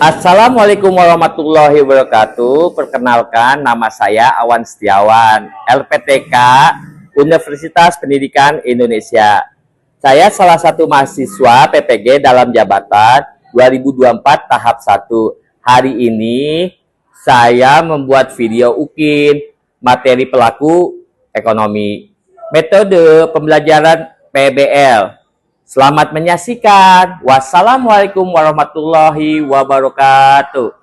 Assalamualaikum warahmatullahi wabarakatuh. Perkenalkan, nama saya Awan Setiawan, LPTK Universitas Pendidikan Indonesia. Saya salah satu mahasiswa PPG dalam jabatan 2024 tahap 1. Hari ini saya membuat video UKIN, materi pelaku ekonomi, metode pembelajaran PBL. Selamat menyaksikan. Wassalamualaikum warahmatullahi wabarakatuh.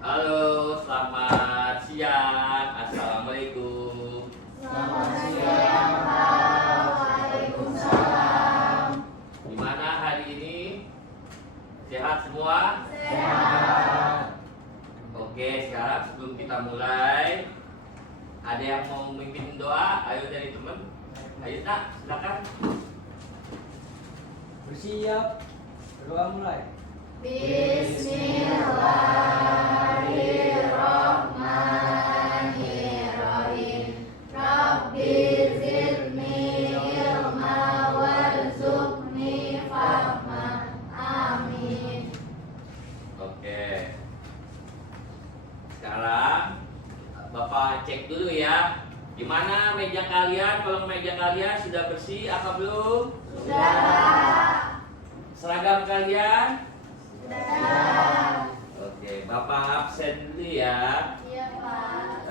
Halo, selamat siang. Assalamualaikum. Selamat siang, Pak. Waalaikumsalam. Gimana hari ini? Sehat semua? Sehat. Oke, sekarang sebelum kita mulai, ada yang mau memimpin doa? Ayo dari teman. Ayo nak, silakan. Bersiap, berdoa mulai. Bismillahirrahmanirrahim. Rabbi zidni ilma warzuqni fahma. Amin. Oke. Sekarang Bapak cek dulu ya. Gimana meja kalian? Kalau meja kalian sudah bersih apa belum? Sudah. Seragam kalian? Sudah. Oke, Bapak absen dulu ya. Iya, Pak.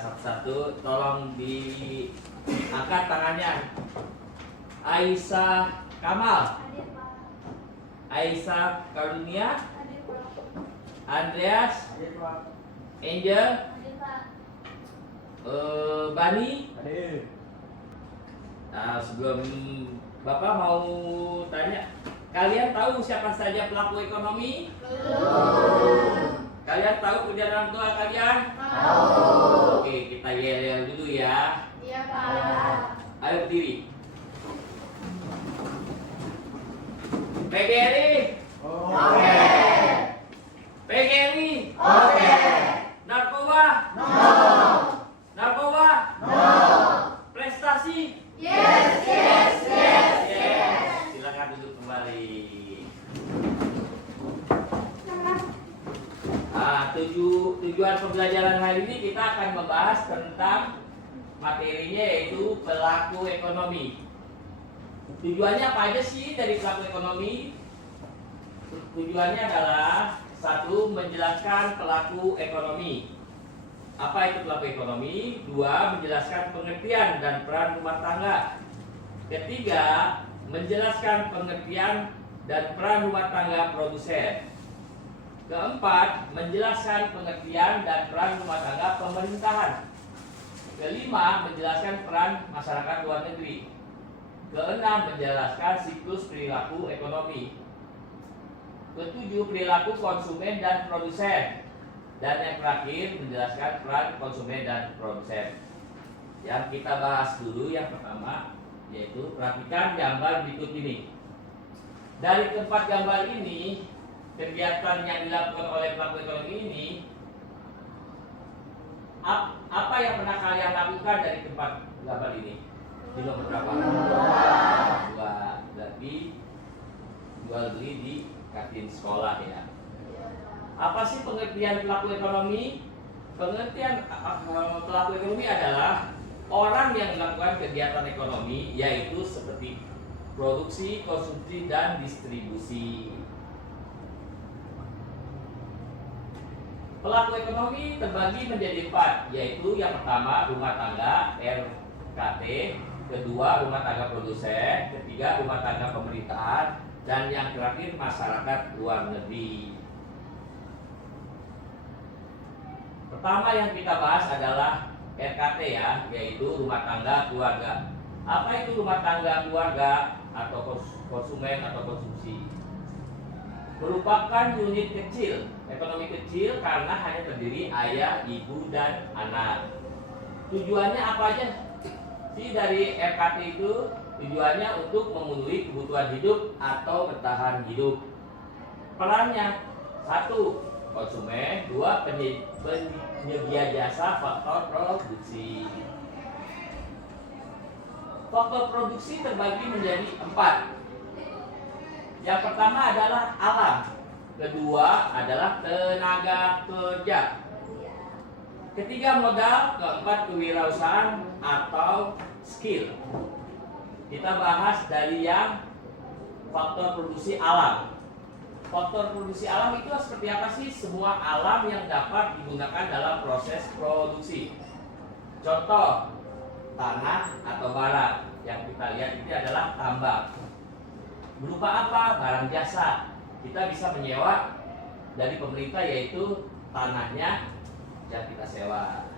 Satu-satu tolong diangkat tangannya. Aisyah Kamal, Hadir, Pak. Aisyah Karunia, Hadir, Pak. Andreas, Hadir, Pak. Angel, Hadir, Pak. Bani. Hadir. Nah, sebelum Bapak mau tanya, kalian tahu siapa saja pelaku ekonomi? Belum. Kalian tahu kerjaan orang tua kalian? Tahu. Oke, kita yel-yel dulu ya. Iya, Pak. Ayo berdiri. PGRI, Oke. PGRI, Oke. narkoba, No. narkoba, No. prestasi. Yes, yes, yes, yes. Silakan duduk kembali. Tujuan pembelajaran hari ini kita akan membahas tentang materinya yaitu pelaku ekonomi. Tujuannya apa aja sih dari pelaku ekonomi? Tujuannya adalah satu, menjelaskan pelaku ekonomi. Apa itu pelaku ekonomi? Dua, menjelaskan pengertian dan peran rumah tangga. Ketiga, menjelaskan pengertian dan peran rumah tangga produsen. Keempat, menjelaskan pengertian dan peran rumah tangga pemerintahan. Kelima, menjelaskan peran masyarakat luar negeri. Keenam, menjelaskan siklus perilaku ekonomi. Ketujuh, perilaku konsumen dan produsen. Dan yang terakhir, menjelaskan peran konsumen dan produsen. Yang kita bahas dulu yang pertama, yaitu perhatikan gambar berikut ini. Dari keempat gambar ini, kegiatan yang dilakukan oleh pelaku ekonomi ini, apa yang pernah kalian lakukan dari keempat gambar ini? Di nomor berapa? Dua. Berarti jual beli di kantin sekolah ya. Apa sih pengertian pelaku ekonomi? Pengertian pelaku ekonomi adalah orang yang melakukan kegiatan ekonomi, yaitu seperti produksi, konsumsi, dan distribusi. Pelaku ekonomi terbagi menjadi 4, yaitu yang pertama rumah tangga RKT, kedua rumah tangga produsen, ketiga rumah tangga pemerintahan, dan yang terakhir masyarakat luar negeri. Pertama yang kita bahas adalah RKT ya, yaitu rumah tangga keluarga. Apa itu rumah tangga keluarga atau konsumen atau konsumsi? Merupakan unit kecil, ekonomi kecil karena hanya terdiri ayah, ibu, dan anak. Tujuannya apa aja sih dari RKT itu? Tujuannya untuk memenuhi kebutuhan hidup atau bertahan hidup. Perannya, satu, konsumen, dua, penyedia jasa, faktor produksi. Faktor produksi terbagi menjadi 4. Yang pertama adalah alam. kedua adalah tenaga kerja. Ketiga modal, keempat kewirausahaan atau skill. Kita bahas dari yang faktor produksi alam. Faktor produksi alam itu seperti apa sih? Semua alam yang dapat digunakan dalam proses produksi. Contoh, tanah atau barang yang kita lihat ini adalah tambang. Berupa apa? Barang jasa. Kita bisa menyewa dari pemerintah, yaitu tanahnya yang kita sewa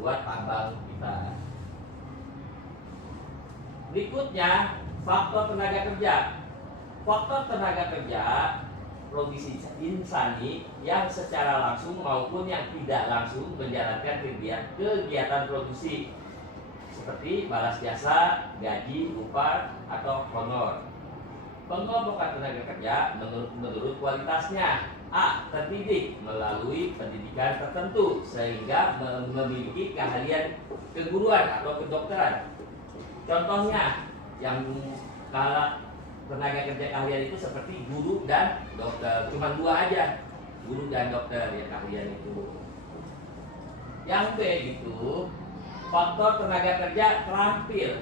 buat tambang kita. Berikutnya, faktor tenaga kerja. Faktor tenaga kerja produksi insani yang secara langsung maupun yang tidak langsung menjalankan kegiatan produksi seperti balas jasa, gaji, upah, atau honor. Pengkelompokan tenaga kerja menurut kualitasnya. A. Terdidik melalui pendidikan tertentu sehingga memiliki keahlian keguruan atau kedokteran. Contohnya yang kalau tenaga kerja keahlian itu seperti guru dan dokter. Cuma dua aja, guru dan dokter ya keahlian itu. Yang B itu faktor tenaga kerja terampil,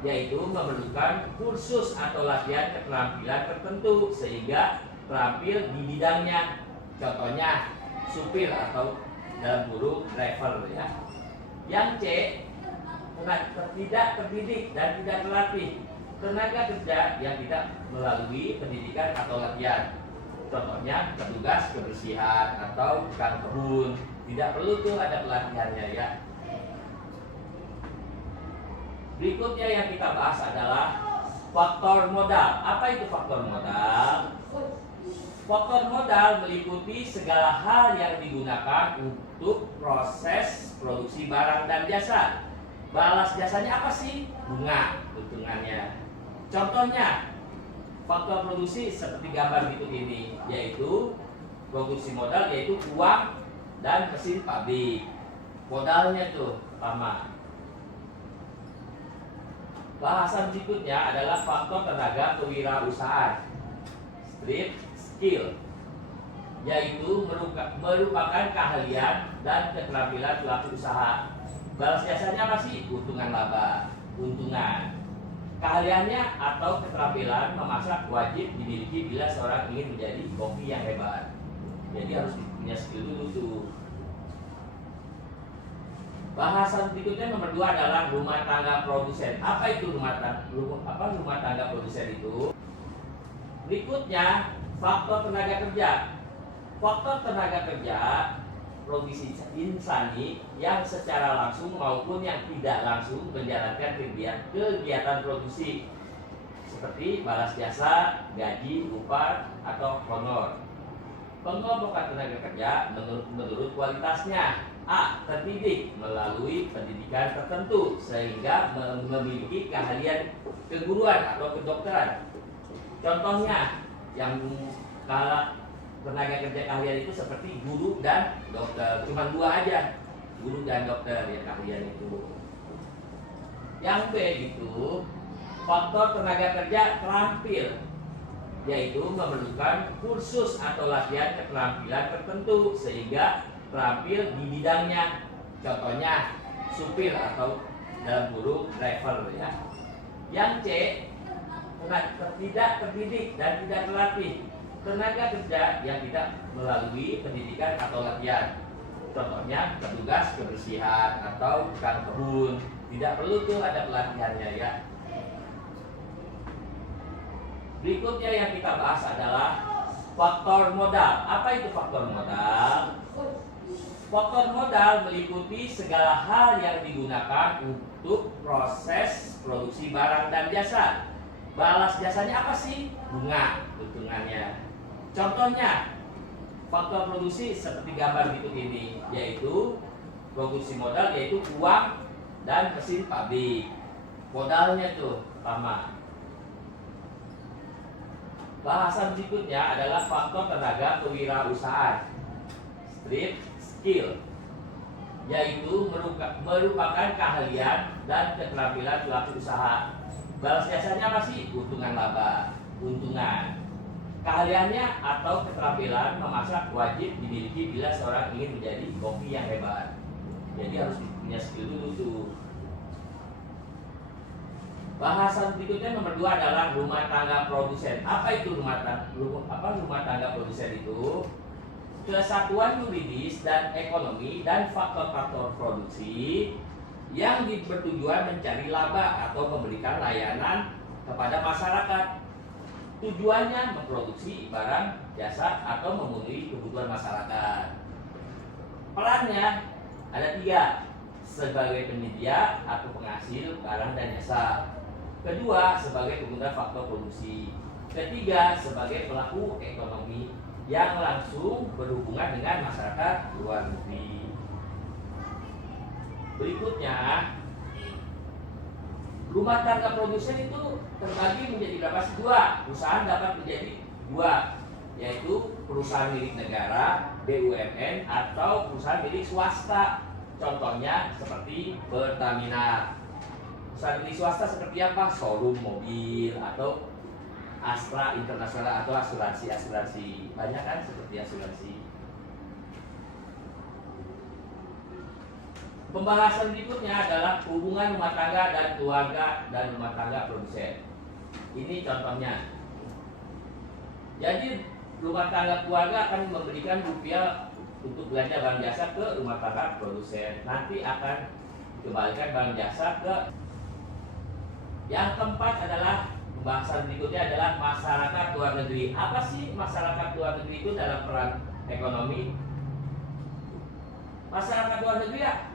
yaitu memerlukan kursus atau latihan keterampilan tertentu sehingga terampil di bidangnya. Contohnya supir atau dalam kurung driver ya. Yang C tidak terdidik dan tidak terlatih, tenaga kerja yang tidak melalui pendidikan atau latihan. Contohnya petugas kebersihan atau tukang kebun, tidak perlu tuh ada pelatihannya ya. Berikutnya yang kita bahas adalah faktor modal. Apa itu faktor modal? Faktor modal meliputi segala hal yang digunakan untuk proses produksi barang dan jasa. Balas jasanya apa sih? Bunga hitungannya. Contohnya faktor produksi seperti gambar gitu ini, yaitu produksi modal yaitu uang dan mesin pabrik. Modalnya tuh pertama. Bahasan berikutnya adalah faktor tenaga kewirausahaan, skill, yaitu merupakan keahlian dan keterampilan pelaku usaha. Balas jasanya apa sih? Keuntungan laba, keuntungan. Keahliannya atau keterampilan memasak wajib dimiliki bila seorang ingin menjadi koki yang hebat. Jadi harus punya skill dulu tuh. Bahasan berikutnya nomor 2 adalah rumah tangga produsen. Apa itu rumah tangga produsen itu? Berikutnya faktor tenaga kerja. Faktor tenaga kerja produksi insani yang secara langsung maupun yang tidak langsung menjalankan kegiatan produksi seperti balas jasa, gaji, upah, atau honor. Pengelompokan tenaga kerja menurut kualitasnya. A. Terdidik melalui pendidikan tertentu sehingga memiliki keahlian keguruan atau kedokteran. Contohnya yang kalau tenaga kerja keahlian itu seperti guru dan dokter. Cuma dua aja, guru dan dokter ya keahlian itu. Yang B itu faktor tenaga kerja terampil, yaitu memerlukan kursus atau latihan keterampilan tertentu sehingga terampil di bidangnya. Contohnya supir atau dalam kurung driver ya. Yang C tidak terdidik dan tidak terlatih, tenaga kerja yang tidak melalui pendidikan atau latihan. Contohnya petugas kebersihan atau tukang kebun, tidak perlu tuh ada pelatihannya ya. Berikutnya yang kita bahas adalah faktor modal. Apa itu faktor modal? Faktor modal meliputi segala hal yang digunakan untuk proses produksi barang dan jasa. Balas jasanya apa sih? Bunga hitungannya. Contohnya faktor produksi seperti gambar gitu ini, yaitu produksi modal yaitu uang dan mesin pabrik. Modalnya tuh pertama. Bahasan berikutnya adalah faktor tenaga kewirausahaan, skill, yaitu merupakan keahlian dan keterampilan pelaku usaha. Balas jasanya apa sih? Keuntungan laba, keuntungan. Keahliannya atau keterampilan memasak wajib dimiliki bila seorang ingin menjadi koki yang hebat. Jadi harus punya skill dulu tuh. Bahasan berikutnya nomor 2 adalah rumah tangga produsen. Apa itu rumah tangga produsen itu? Kesatuan yuridis dan ekonomi dan faktor-faktor produksi yang bertujuan mencari laba atau memberikan layanan kepada masyarakat. Tujuannya memproduksi barang, jasa, atau memenuhi kebutuhan masyarakat. Perannya ada 3, sebagai penyedia atau penghasil barang dan jasa. Kedua, sebagai pengguna faktor produksi. Ketiga, sebagai pelaku ekonomi yang langsung berhubungan dengan masyarakat luar negeri. Berikutnya, rumah tangga produsen itu terbagi menjadi berapa sih? 2. Perusahaan dapat menjadi 2, yaitu perusahaan milik negara, BUMN, atau perusahaan milik swasta. Contohnya seperti Pertamina. Perusahaan milik swasta seperti apa? Showroom mobil atau Astra Internasional atau asuransi. Banyak kan seperti asuransi. Pembahasan berikutnya adalah hubungan rumah tangga dan keluarga dan rumah tangga produsen. Ini contohnya. Jadi rumah tangga keluarga akan memberikan rupiah untuk belanja barang jasa ke rumah tangga produsen. Nanti akan dikembalikan barang jasa ke. Yang keempat adalah pembahasan berikutnya adalah masyarakat luar negeri. Apa sih masyarakat luar negeri itu dalam peran ekonomi? Masyarakat luar negeri ya?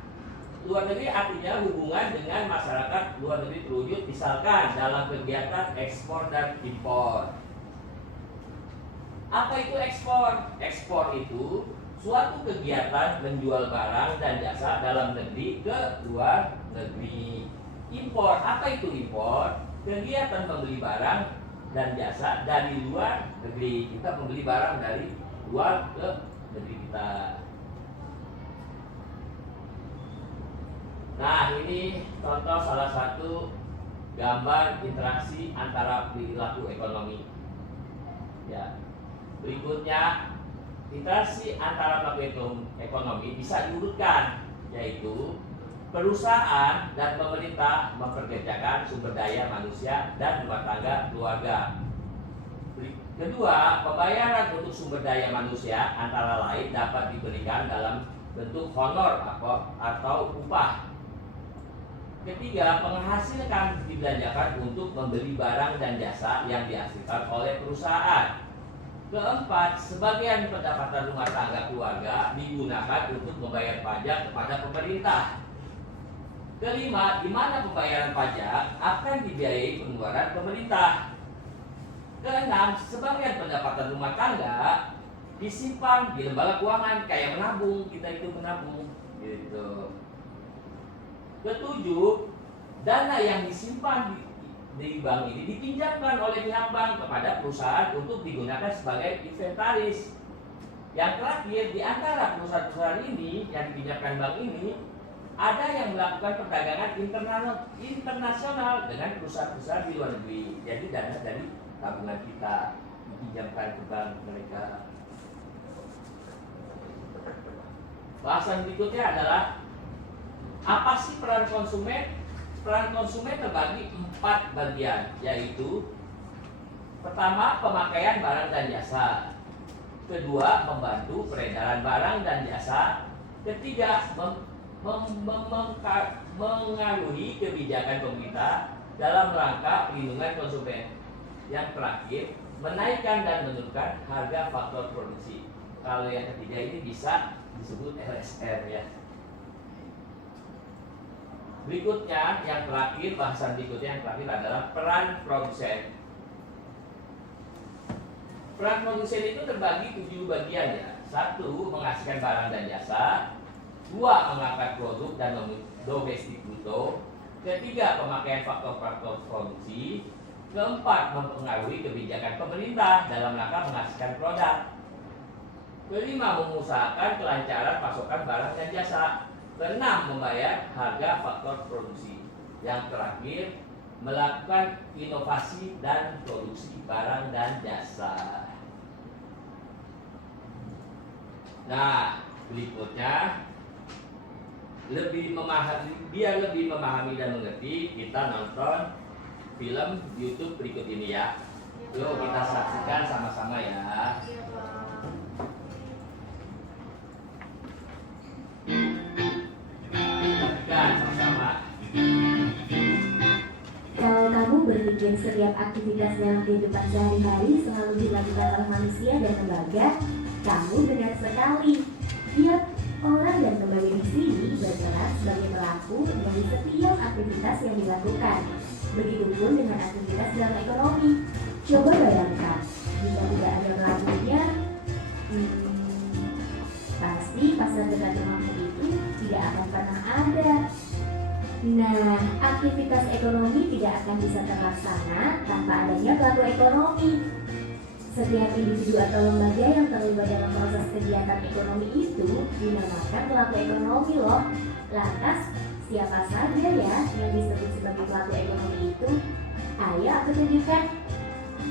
Luar negeri artinya hubungan dengan masyarakat luar negeri terwujud misalkan dalam kegiatan ekspor dan impor. Apa itu ekspor? Ekspor itu suatu kegiatan menjual barang dan jasa dalam negeri ke luar negeri. Impor, apa itu impor? Kegiatan membeli barang dan jasa dari luar negeri. Kita membeli barang dari luar ke negeri kita. Nah, ini contoh salah satu gambar interaksi antara perilaku ekonomi. Ya. Berikutnya, interaksi antara pelaku ekonomi bisa diurutkan, yaitu perusahaan dan pemerintah memperkerjakan sumber daya manusia dan rumah tangga keluarga. Kedua, pembayaran untuk sumber daya manusia antara lain dapat diberikan dalam bentuk honor atau upah. Ketiga, penghasilan dibelanjakan untuk membeli barang dan jasa yang dihasilkan oleh perusahaan. Keempat, sebagian pendapatan rumah tangga keluarga digunakan untuk membayar pajak kepada pemerintah. Kelima, di mana pembayaran pajak akan dibiayai pengeluaran pemerintah. Keenam, sebagian pendapatan rumah tangga disimpan di lembaga keuangan kayak menabung, kita itu menabung, gitu. Ketujuh, dana yang disimpan di bank ini dipinjamkan oleh pihak bank kepada perusahaan untuk digunakan sebagai inventaris. Yang terakhir, di antara perusahaan-perusahaan ini yang dipinjamkan bank ini, ada yang melakukan perdagangan internasional dengan perusahaan-perusahaan di luar negeri. Jadi dana dari tabungan kita dipinjamkan ke bank mereka. Bahasan berikutnya adalah apa sih peran konsumen? Peran konsumen terbagi 4 bagian, yaitu pertama, pemakaian barang dan jasa. Kedua, membantu peredaran barang dan jasa. Ketiga, mengaruhi kebijakan pemerintah dalam rangka perlindungan konsumen. Yang terakhir, menaikkan dan menurunkan harga faktor produksi. Kalau yang ketiga ini bisa disebut LSR ya. Berikutnya, yang terakhir, bahasan berikutnya yang terakhir adalah peran produsen. Peran produsen itu terbagi 7 bagian ya. 1, menghasilkan barang dan jasa. 2, mengangkat produk dan domestik bruto. Ketiga, pemakaian faktor-faktor produksi. Keempat, mempengaruhi kebijakan pemerintah dalam rangka menghasilkan produk. Kelima, mengusahakan kelancaran pasokan barang dan jasa. Keenam, membayar harga faktor produksi. Yang terakhir, melakukan inovasi dan produksi barang dan jasa. Nah, berikutnya biar lebih memahami dan mengerti, kita nonton film YouTube berikut ini ya. Yuk kita saksikan sama-sama ya. Saksikan sama-sama. Kalau kamu berpikir setiap aktivitas dalam kehidupan sehari-hari selalu dilakukan oleh manusia dan lembaga, kamu benar sekali. Tiap orang dan lembaga di sini berperan sebagai pelaku dari setiap aktivitas yang dilakukan. Begitupun dengan aktivitas dalam ekonomi. Coba bayangkan, jika tidak ada pelakunya, pasti pasar dekat rumahmu itu tidak akan pernah ada. Nah, aktivitas ekonomi tidak akan bisa terlaksana tanpa adanya pelaku ekonomi. Setiap individu atau lembaga yang terlibat dalam proses kegiatan ekonomi itu dinamakan pelaku ekonomi loh. Lantas, siapa saja ya yang disebut sebagai pelaku ekonomi itu? Ayo aku tunjukkan.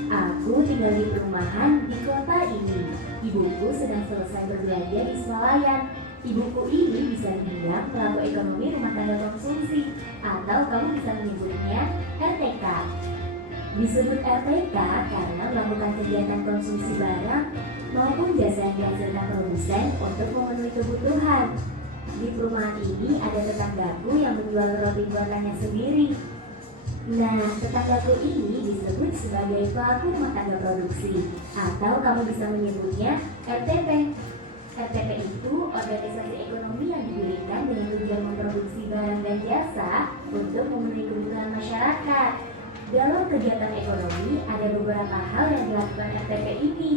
Aku tinggal di perumahan di kota ini. Ibuku sedang selesai berbelanja di swalayan. Ibuku ini bisa dibilang pelaku ekonomi rumah tangga konsumsi, atau kamu bisa menyebutnya RTK. Disebut RTK karena melakukan kegiatan konsumsi barang maupun jasa yang dihasilkan produsen untuk memenuhi kebutuhan. Di perumahan ini ada tetanggaku yang menjual roti buatannya sendiri. Nah, tetanggaku ini disebut sebagai pelaku rumah tangga produksi, atau kamu bisa menyebutnya RTP. RTP itu organisasi ekonomi yang didirikan dengan tujuan memproduksi barang dan jasa untuk memenuhi kebutuhan masyarakat. Dalam kegiatan ekonomi ada beberapa hal yang dilakukan RTP ini.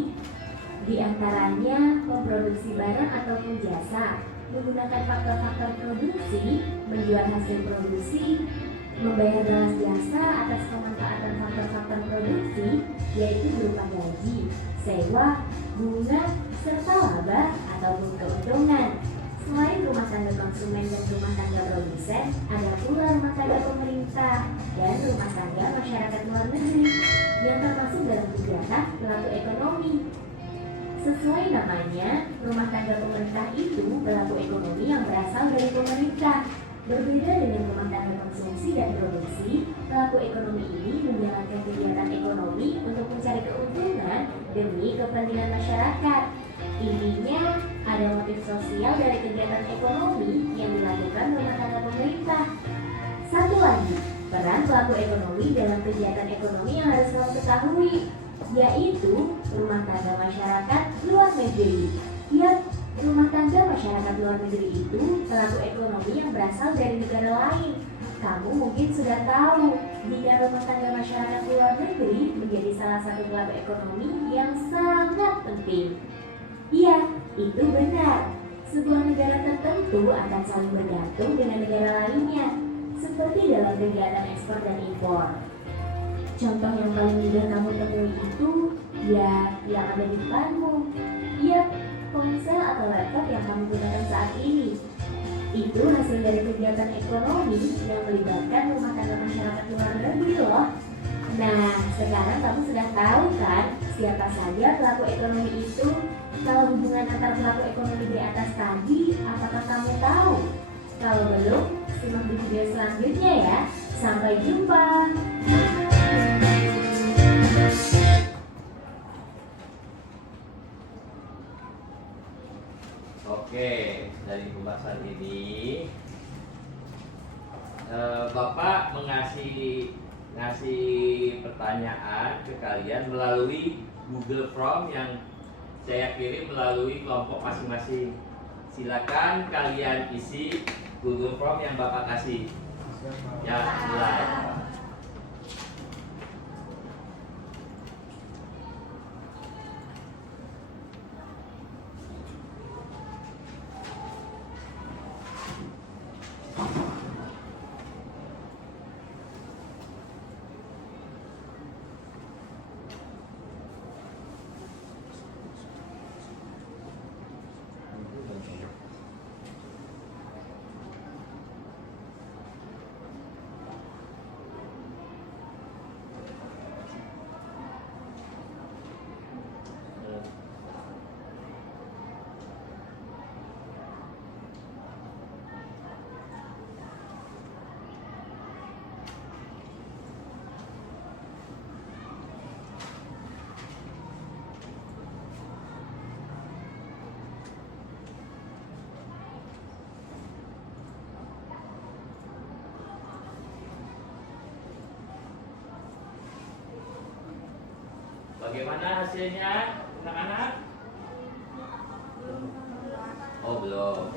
Di antaranya memproduksi barang ataupun jasa, menggunakan faktor-faktor produksi, menjual hasil produksi, membayar balas jasa atas pemanfaatan faktor-faktor produksi, yaitu berupa gaji, sewa, bunga, serta laba ataupun keuntungan. Selain rumah tangga konsumen dan rumah tangga produsen, ada pula rumah tangga pemerintah dan rumah tangga masyarakat luar negeri yang termasuk dalam kegiatan pelaku ekonomi. Sesuai namanya, rumah tangga pemerintah itu pelaku ekonomi yang berasal dari pemerintah. Berbeda dengan rumah tangga konsumsi dan produksi, pelaku ekonomi ini menjalankan kegiatan ekonomi untuk mencari keuntungan demi kepentingan masyarakat. Intinya, ada motif sosial dari kegiatan ekonomi yang dilakukan rumah tangga pemerintah. Satu lagi, peran pelaku ekonomi dalam kegiatan ekonomi yang harus kamu ketahui, yaitu rumah tangga masyarakat luar negeri. Rumah tangga masyarakat luar negeri itu pelaku ekonomi yang berasal dari negara lain. Kamu mungkin sudah tahu jika rumah tangga masyarakat luar negeri menjadi salah satu pelaku ekonomi yang sangat penting. Iya, itu benar. Sebuah negara tertentu akan saling bergantung dengan negara lainnya, seperti dalam kegiatan ekspor dan impor. Contoh yang paling mudah kamu temui itu ya yang ada di depanmu. Iya, ponsel atau laptop yang kamu gunakan saat ini. Itu hasil dari kegiatan ekonomi yang melibatkan rumah tangga masyarakat luar negeri loh. Nah, sekarang kamu sudah tahu kan siapa saja pelaku ekonomi itu? Kalau hubungan antar pelaku ekonomi di atas tadi, apakah kamu tahu? Kalau belum, simak di video selanjutnya ya. Sampai jumpa. Oke, dari pembahasan ini Bapak ngasih pertanyaan ke kalian melalui Google Form yang saya kirim melalui kelompok masing-masing. Silakan kalian isi Google Form yang Bapak kasih. Ya, mulai. Bagaimana hasilnya, anak-anak? Oh, belum.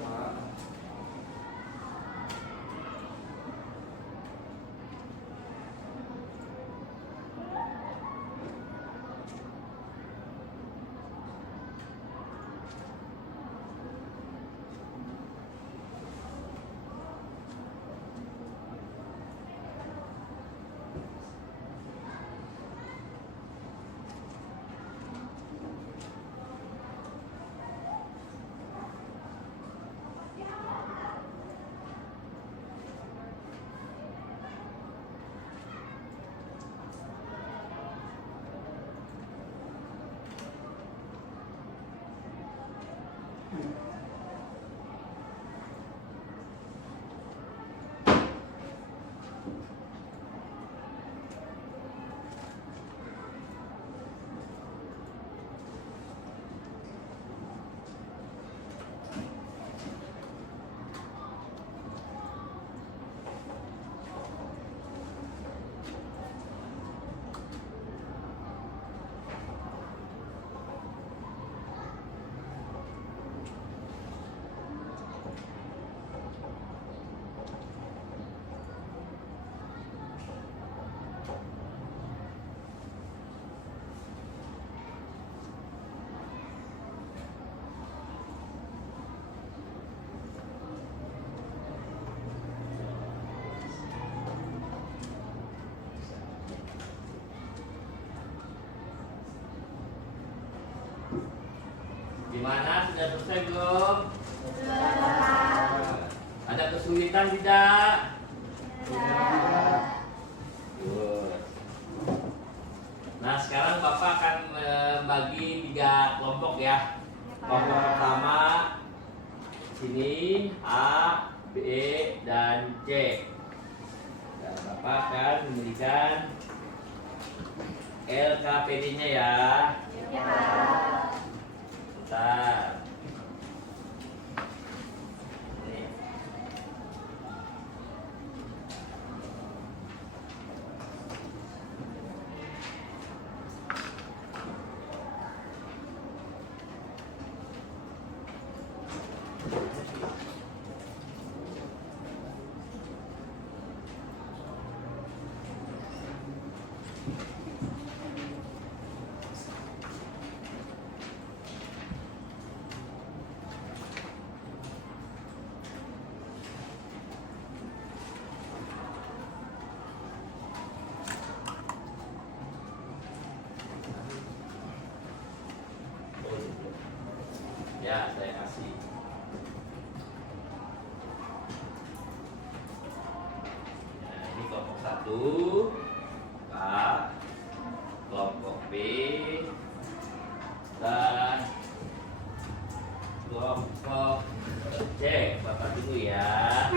Gimana? Sudah selesai belum? Ada kesulitan tidak? Good. Nah, sekarang Bapak akan membagi 3 kelompok ya. Kelompok pertama sini A, B, dan C. Dan Bapak akan memberikan LKPD-nya ya. Bentar. Nih. Ya, saya kasih. Nah, ini kelompok 1 A, kelompok B, dan kelompok C. Bapak tunggu ya.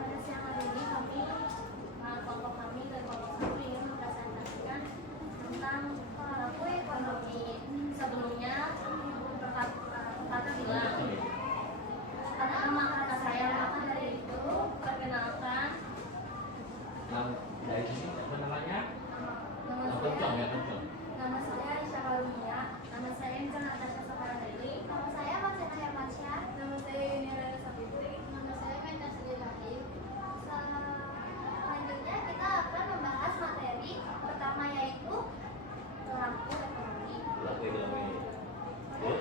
Pada siang hari ini kelompok kami dan kelompok satu ingin mempresentasikan tentang pelaku ekonomi. Sebelumnya berkata bilang karena nama kata saya maka dari itu perkenalkan Dari sini apa namanya? nama Kencang ya, saya kencang. nama saya Aisyah Karunia, nama saya Intan Natasha Saparandeli, nama saya Marcena Hermansyah, nama saya Nirana Sapitri, nama saya Menta Sri Rahim. Selanjutnya kita akan membahas materi pertama yaitu pelaku ekonomi. Pelaku ekonomi. Good.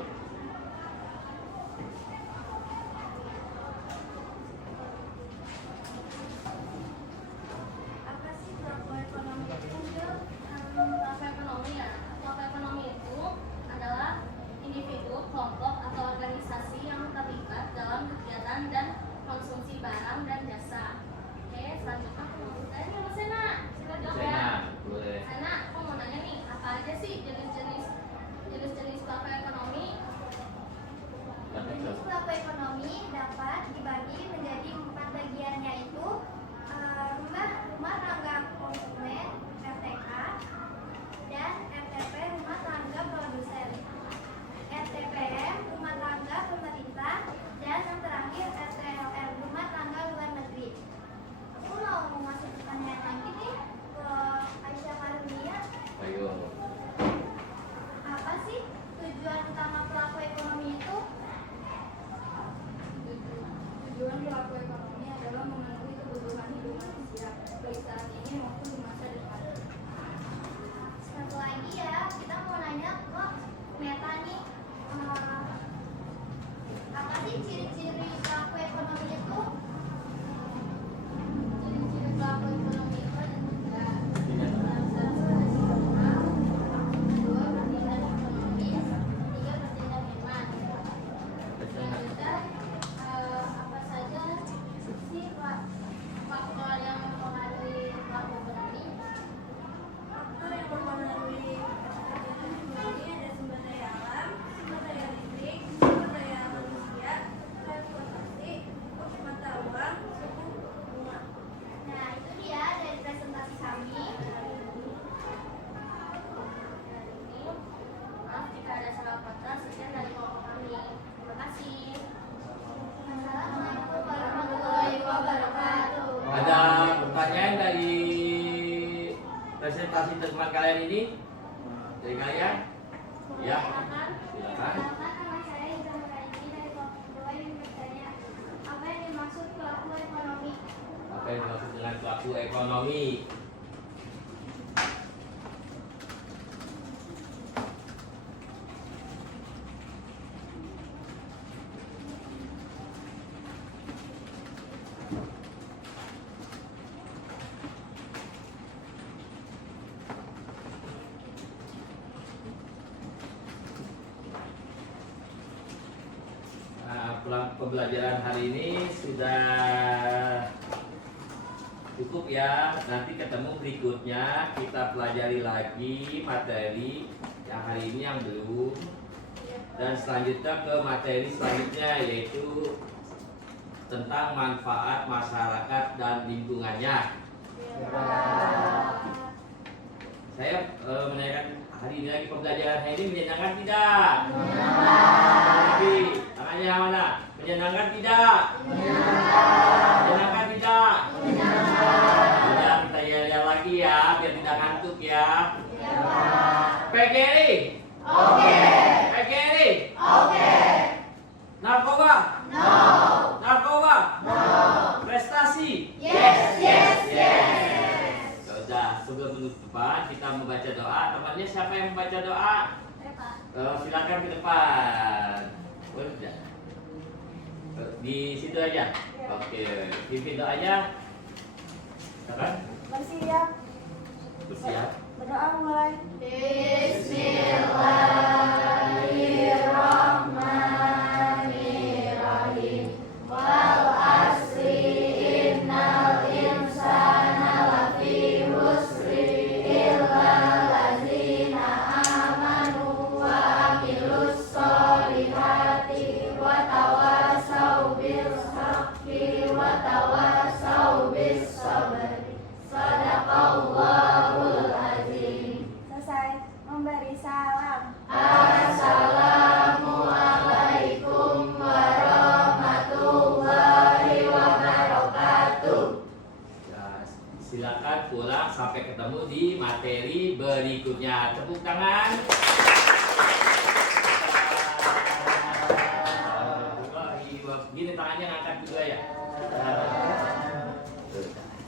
Apa sih pelaku ekonomi itu? Pelaku ekonomi presentasi teman kalian ini dari kalian? Ya, Silakan. silakan. Nama saya Ida Nuraini dari kelompok 2 yang bertanya, apa yang dimaksud pelaku ekonomi? Apa yang dimaksud dengan pelaku ekonomi? Pembelajaran hari ini sudah cukup ya. Nanti ketemu berikutnya kita pelajari lagi materi yang hari ini yang belum, dan selanjutnya ke materi selanjutnya yaitu tentang manfaat masyarakat dan lingkungannya. Saya menanyakan hari ini lagi pembelajaran hari ini menyenangkan tidak? Lagi tangannya mana? Menyenangkan tidak? Menyenangkan tidak? Sudah, kita yel-yel lagi ya biar tidak ngantuk ya. PGRI? Oke. PGRI? Oke. Narkoba? No. Narkoba? No. Prestasi? Yes. Sudah, sebelum penutupan kita membaca doa. Temannya siapa yang membaca doa? Silakan ke depan. Boleh tidak? Di situ aja. Oke, pimpin doanya. Silakan. Bersiap. Bersiap. Berdoa mulai. Bismillahirrahmanirrahim. Wal asri innal insana lafi husri illa allazina amanu wa amilus solihati wa tawasau bil haqqi wa tawasau bis sabri. Sadaqallahul azim. Selesai memberi salam. Assalamualaikum warahmatullahi wabarakatuh. Ya, silakan pulang sampai ketemu di materi berikutnya. Tepuk tangan.